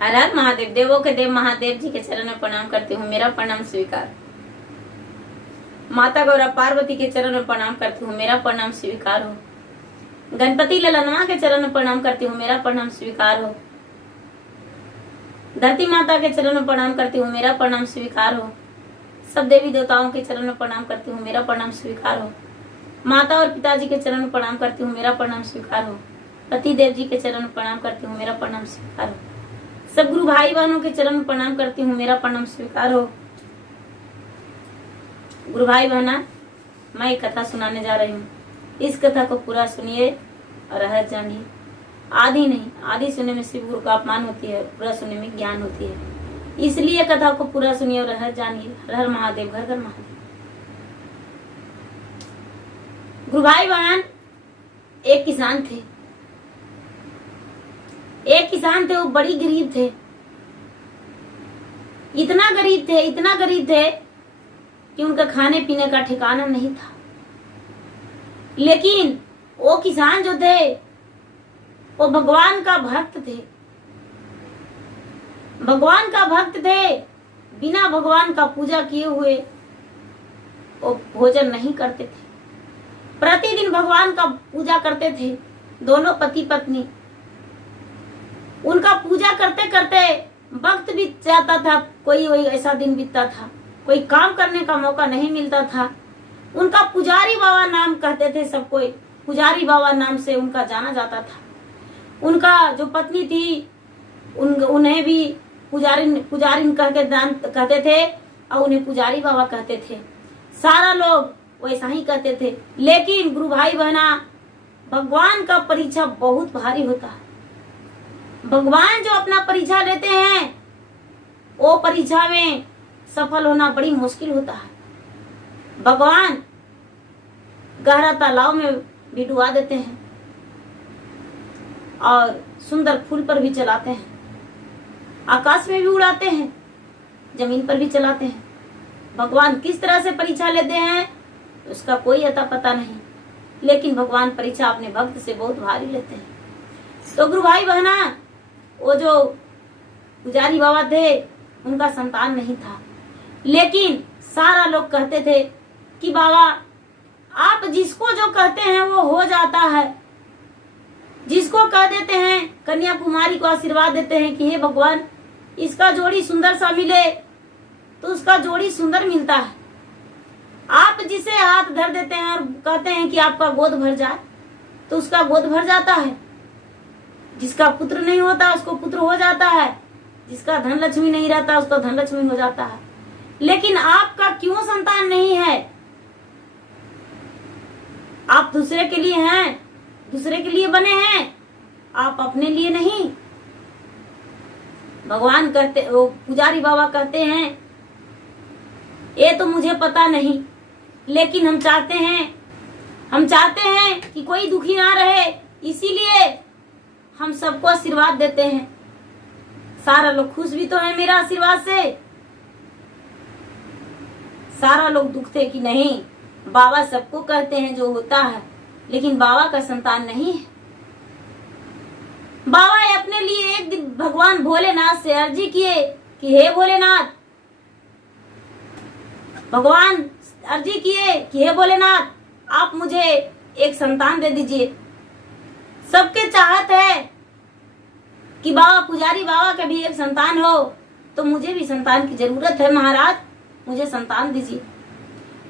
हर हर महादेव। देवों के देव महादेव जी के चरण में प्रणाम करती हूँ, मेरा प्रणाम स्वीकार। माता गौरा पार्वती के चरण में प्रणाम करती हूँ, मेरा प्रणाम स्वीकार हो। गणपति ललनवा के चरण में प्रणाम करती हूँ, मेरा प्रणाम स्वीकार हो। धरती माता के चरण में प्रणाम करती हूँ, मेरा प्रणाम स्वीकार हो। सब देवी देवताओं के चरण में प्रणाम करती हूँ, मेरा प्रणाम स्वीकार हो। माता और पिताजी के चरण में प्रणाम करती हूँ, मेरा प्रणाम स्वीकार हो। पति देव जी के चरण में प्रणाम करती हूँ, मेरा प्रणाम स्वीकार हो। सब गुरु भाई बहनों के चरण में प्रणाम करती हूँ, मेरा प्रणाम स्वीकार हो। गुरु भाई बहना, मैं एक कथा सुनाने जा रही हूँ। इस कथा को पूरा सुनिए और रहर जानिए। आधी नहीं, आधी सुनने में शिव गुरु का अपमान होती है, पूरा सुनने में ज्ञान होती है। इसलिए कथा को पूरा सुनिए और रहर जानिए। हर हर महादेव, घर घर महादेव। गुरु भाई बहन, एक किसान थे। एक किसान थे, वो बड़ी गरीब थे। इतना गरीब थे, इतना गरीब थे कि उनका खाने पीने का ठिकाना नहीं था। लेकिन वो किसान जो थे वो भगवान का भक्त थे। भगवान का भक्त थे। बिना भगवान का पूजा किए हुए वो भोजन नहीं करते थे। प्रतिदिन भगवान का पूजा करते थे, दोनों पति पत्नी। उनका पूजा करते करते वक्त बीत जाता था। कोई वही ऐसा दिन बीतता था, कोई काम करने का मौका नहीं मिलता था। उनका पुजारी बाबा नाम कहते थे सब कोई, पुजारी बाबा नाम से उनका जाना जाता था। उनका जो पत्नी थी उन्हें भी पुजारी कहते थे और उन्हें पुजारी बाबा कहते थे। सारा लोग वैसा ही कहते थे। लेकिन गुरु भाई बहना, भगवान का परीक्षा बहुत भारी होता है। भगवान जो अपना परीक्षा लेते हैं वो परीक्षा में सफल होना बड़ी मुश्किल होता है। भगवान गहरा तालाब में भी डुबा देते हैं और सुंदर फूल पर भी चलाते हैं, आकाश में भी उड़ाते हैं, जमीन पर भी चलाते हैं। भगवान किस तरह से परीक्षा लेते हैं उसका कोई अता पता नहीं। लेकिन भगवान परीक्षा अपने भक्त से बहुत भारी लेते हैं। तो गुरु भाई बहना, वो जो पुजारी बाबा थे उनका संतान नहीं था। लेकिन सारा लोग कहते थे कि बाबा आप जिसको जो कहते हैं वो हो जाता है। जिसको कह देते हैं, कन्याकुमारी को आशीर्वाद देते हैं कि हे भगवान इसका जोड़ी सुंदर सा मिले, तो उसका जोड़ी सुंदर मिलता है। आप जिसे हाथ धर देते हैं और कहते हैं कि आपका गोद भर जाए, तो उसका गोद भर जाता है। जिसका पुत्र नहीं होता उसको पुत्र हो जाता है। जिसका धन लक्ष्मी नहीं रहता उसका धन लक्ष्मी हो जाता है। लेकिन आपका क्यों संतान नहीं है? आप दूसरे के लिए हैं, दूसरे के लिए बने हैं, आप अपने लिए नहीं। भगवान कहते, वो पुजारी बाबा कहते हैं ये तो मुझे पता नहीं, लेकिन हम चाहते हैं कि कोई दुखी ना रहे, इसीलिए हम सबको आशीर्वाद देते हैं। सारा लोग खुश भी तो है मेरा आशीर्वाद से। सारा लोग दुख थे कि नहीं, बाबा सबको कहते हैं जो होता है, लेकिन बाबा का संतान नहीं है। बाबा अपने लिए एक दिन भगवान भोलेनाथ से अर्जी किए कि हे भोलेनाथ, भगवान अर्जी किए कि हे भोलेनाथ आप मुझे एक संतान दे दीजिए। सबके चाहत है कि बाबा पुजारी बाबा का भी एक संतान हो, तो मुझे भी संतान की जरूरत है महाराज, मुझे संतान दीजिए।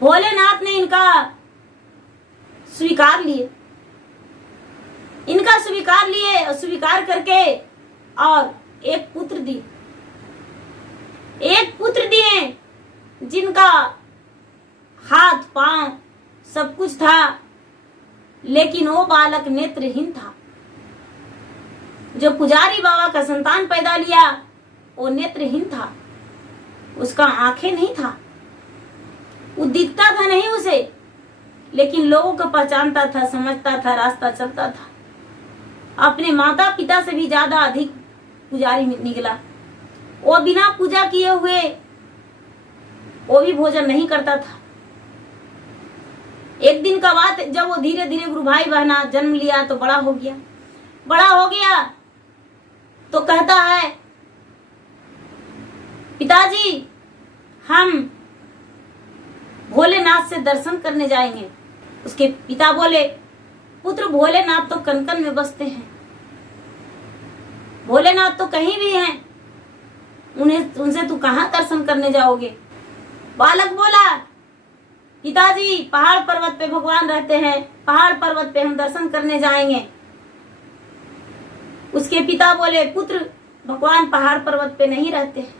भोलेनाथ ने इनका स्वीकार लिए, इनका स्वीकार लिए और स्वीकार करके और एक पुत्र दिए जिनका हाथ पांव सब कुछ था, लेकिन वो बालक नेत्रहीन था। जो पुजारी बाबा का संतान पैदा लिया वो नेत्रहीन था, उसका आंखें नहीं था, वो दिखता था नहीं उसे, लेकिन लोगों को पहचानता था, समझता था, रास्ता चलता था। अपने माता पिता से भी ज्यादा अधिक पुजारी निकला। वो बिना पूजा किए हुए वो भी भोजन नहीं करता था। एक दिन का बात, जब वो धीरे धीरे गुरु भाई बहना जन्म लिया तो बड़ा हो गया तो कहता है पिताजी हम भोलेनाथ से दर्शन करने जाएंगे। उसके पिता बोले, पुत्र भोलेनाथ तो कन-कन में बसते हैं, भोलेनाथ तो कहीं भी हैं, उनसे तू कहाँ दर्शन करने जाओगे। बालक बोला, पिताजी पहाड़ पर्वत पे भगवान रहते हैं, पहाड़ पर्वत पे हम दर्शन करने जाएंगे। उसके पिता बोले, पुत्र भगवान पहाड़ पर्वत पे नहीं रहते हैं,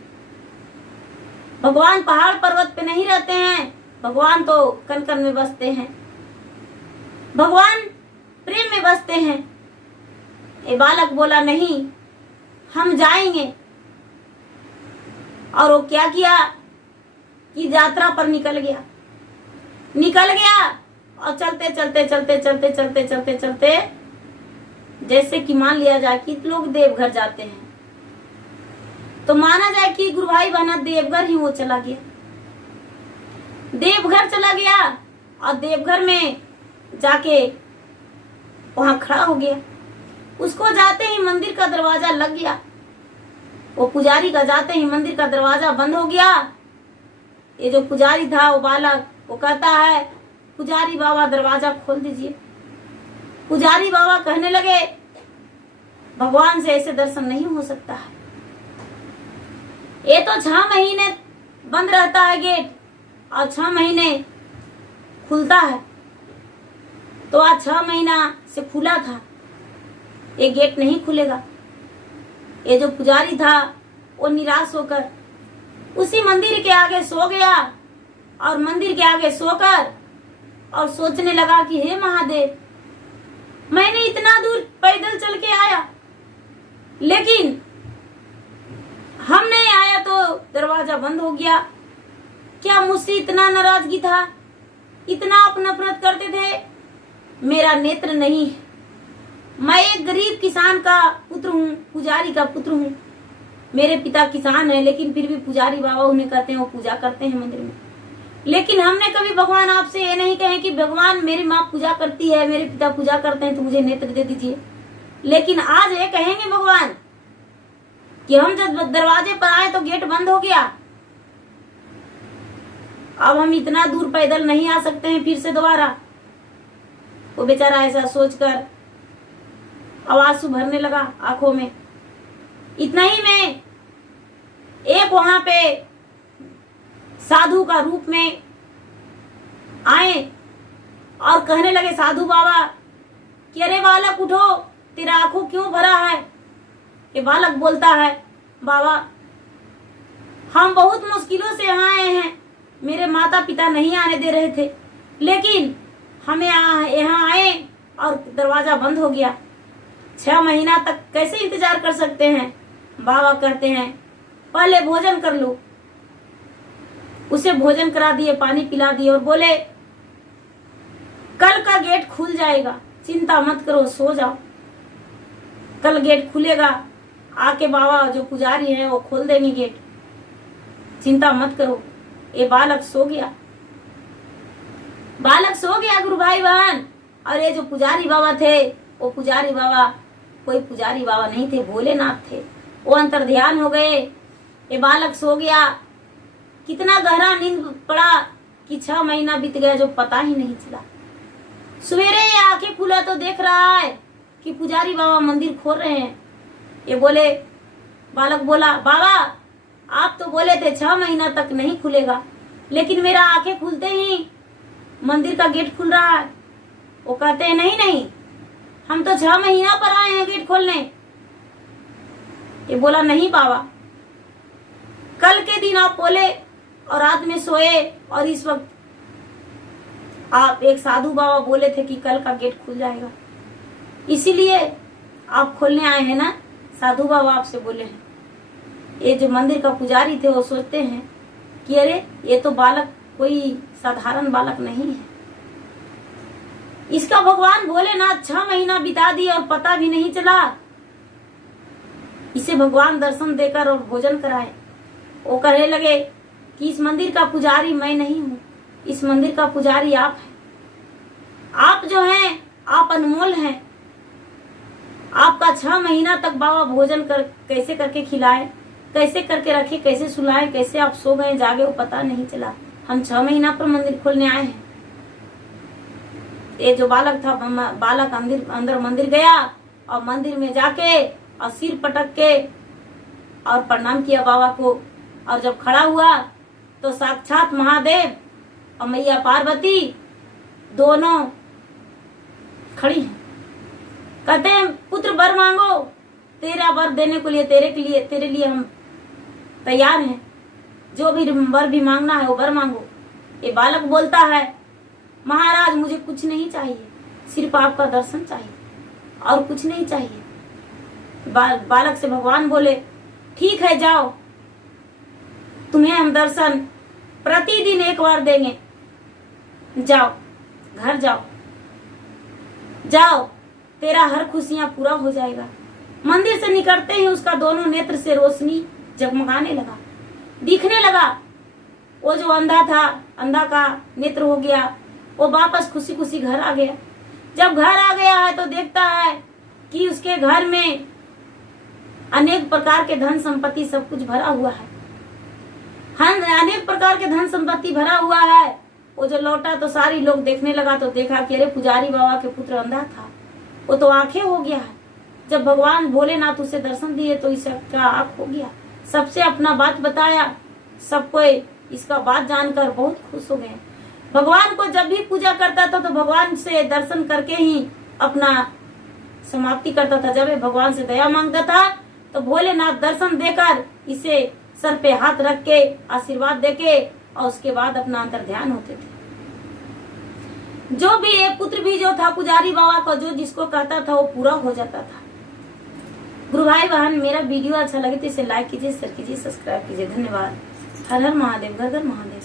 भगवान पहाड़ पर्वत पे नहीं रहते हैं, भगवान तो कन-कन में बसते हैं, भगवान प्रेम में बसते हैं। ये बालक बोला, नहीं हम जाएंगे। और वो क्या किया कि यात्रा पर निकल गया और चलते चलते चलते चलते चलते चलते चलते जैसे कि मान लिया जाए कि लोग देवघर जाते हैं, तो माना जाए कि गुरु भाई बहना देवघर ही वो चला गया, देवघर चला गया और देवघर में जाके वहां खड़ा हो गया। उसको जाते ही मंदिर का दरवाजा लग गया, वो पुजारी का जाते ही मंदिर का दरवाजा बंद हो गया। ये जो पुजारी था वो बालक, वो कहता है, पुजारी बाबा दरवाजा खोल दीजिए। पुजारी बाबा कहने लगे, भगवान से ऐसे दर्शन नहीं हो सकता है, ये तो 6 महीने बंद रहता है गेट और 6 महीने खुलता है, तो आज 6 महीना से खुला था, ये गेट नहीं खुलेगा। ये जो पुजारी था वो निराश होकर उसी मंदिर के आगे सो गया और मंदिर के आगे सोकर और सोचने लगा कि हे महादेव, मैंने इतना दूर पैदल चल के आया, लेकिन हम नहीं आया तो दरवाजा बंद हो गया। क्या मुझसे इतना नाराजगी था, इतना नफरत करते थे? मेरा नेत्र नहीं है, मैं एक गरीब किसान का पुत्र हूँ, पुजारी का पुत्र हूँ। मेरे पिता किसान है, लेकिन फिर भी पुजारी बाबा उन्हें कहते हैं, वो पूजा करते हैं मंदिर में। लेकिन हमने कभी भगवान आपसे ये नहीं कहे कि भगवान मेरी माँ पूजा करती है, मेरे पिता पूजा करते हैं, तो मुझे नेत्र दे दीजिए। लेकिन आज ये कहेंगे भगवान कि हम जब दरवाजे पर आए तो गेट बंद हो गया, अब हम इतना दूर पैदल नहीं आ सकते हैं फिर से दोबारा। वो बेचारा ऐसा सोचकर अब आंसू भरने लगा आंखों में। इतना ही में एक वहां पे साधु का रूप में आए और कहने लगे, साधु बाबा कि अरे बालक उठो, तेरा आंखों क्यों भरा है? ये बालक बोलता है, बाबा हम बहुत मुश्किलों से यहाँ आए हैं, मेरे माता पिता नहीं आने दे रहे थे, लेकिन हमें यहाँ आए और दरवाजा बंद हो गया। 6 महीना तक कैसे इंतजार कर सकते हैं? बाबा कहते हैं, पहले भोजन कर लो। उसे भोजन करा दिए, पानी पिला दिए और बोले, कल का गेट खुल जाएगा, चिंता मत करो, सो जाओ, कल गेट खुलेगा, आके बाबा जो पुजारी हैं वो खोल देंगे गेट, चिंता मत करो। ये बालक सो गया, बालक सो गया गुरु भाई बहन। और ये जो पुजारी बाबा थे, वो पुजारी बाबा कोई पुजारी बाबा नहीं थे, भोलेनाथ थे। वो अंतर ध्यान हो गए, ये बालक सो गया। कितना गहरा नींद पड़ा कि 6 महीना बीत गया जो पता ही नहीं चला। सवेरे ये आंखें खुला तो देख रहा है कि पुजारी बाबा मंदिर खोल रहे हैं। ये बोले, बालक बोला, बाबा आप तो बोले थे 6 महीना तक नहीं खुलेगा, लेकिन मेरा आंखें खुलते ही मंदिर का गेट खुल रहा है। वो कहते हैं, नहीं नहीं, हम तो 6 महीना पर आए हैं गेट खोलने। ये बोला, नहीं बाबा, कल के दिन आप बोले और रात में सोए, और इस वक्त आप एक साधु बाबा बोले थे कि कल का गेट खुल जाएगा, इसीलिए आप खोलने आए हैं ना। साधु बाबा आपसे बोले हैं। ये जो मंदिर का पुजारी थे वो सोचते हैं कि अरे ये तो बालक कोई साधारण बालक नहीं है, इसका भगवान भोलेनाथ 6 महीना बिता दिए और पता भी नहीं चला। इसे भगवान दर्शन देकर और भोजन कराए। वो कहने लगे कि इस मंदिर का पुजारी मैं नहीं हूँ, इस मंदिर का पुजारी आप हैं। आप जो हैं आप अनमोल हैं। आपका 6 महीना तक बाबा भोजन कैसे करके खिलाए, कैसे करके रखे, कैसे सुलाए, कैसे आप सो गए जागे वो पता नहीं चला। हम 6 महीना पर मंदिर खोलने आए हैं। ये जो बालक था, बालक अंदर मंदिर गया और मंदिर में जाके और सिर पटक के और प्रणाम किया बाबा को। और जब खड़ा हुआ तो साक्षात महादेव और मैया पार्वती दोनों खड़ी हैं। कहते हैं पुत्र वर मांगो, तेरा वर देने के लिए तेरे लिए हम तैयार हैं। जो भी वर भी मांगना है वो वर मांगो। ये बालक बोलता है महाराज मुझे कुछ नहीं चाहिए, सिर्फ आपका दर्शन चाहिए और कुछ नहीं चाहिए। बालक से भगवान बोले ठीक है जाओ, तुम्हें हम दर्शन प्रतिदिन 1 बार देंगे। जाओ घर जाओ, तेरा हर खुशियां पूरा हो जाएगा। मंदिर से निकलते ही उसका दोनों नेत्र से रोशनी जगमगाने लगा, दिखने लगा। वो जो अंधा था, अंधा का नेत्र हो गया, वो वापस खुशी खुशी घर आ गया। जब घर आ गया है तो देखता है कि उसके घर में अनेक प्रकार के धन संपत्ति सब कुछ भरा हुआ है। अनेक प्रकार के धन संपत्ति भरा हुआ है। वो जो लौटा तो सारी लोग देखने लगा तो देखा कि अरे पुजारी बाबा के पुत्र अंधा था, वो तो आंखें हो गया है। जब भगवान भोलेनाथ उसे दर्शन दिए तो इसका आंख हो गया। सबसे अपना बात बताया, सब कोई इसका बात जानकर बहुत खुश हो गए। भगवान को जब भी पूजा करता था तो भगवान से दर्शन करके ही अपना समाप्ति करता था। जब भगवान से दया मांगता था तो भोलेनाथ दर्शन देकर इसे सर पे हाथ रख के आशीर्वाद देके और उसके बाद अपना अंतर ध्यान होते थे। जो भी एक पुत्र भी जो था पुजारी बाबा का, जो जिसको कहता था वो पूरा हो जाता था। गुरु भाई बहन, मेरा वीडियो अच्छा लगे तो इसे लाइक कीजिए, शेयर कीजिए, सब्सक्राइब कीजिए। धन्यवाद। हर हर महादेव, घर घर महादेव।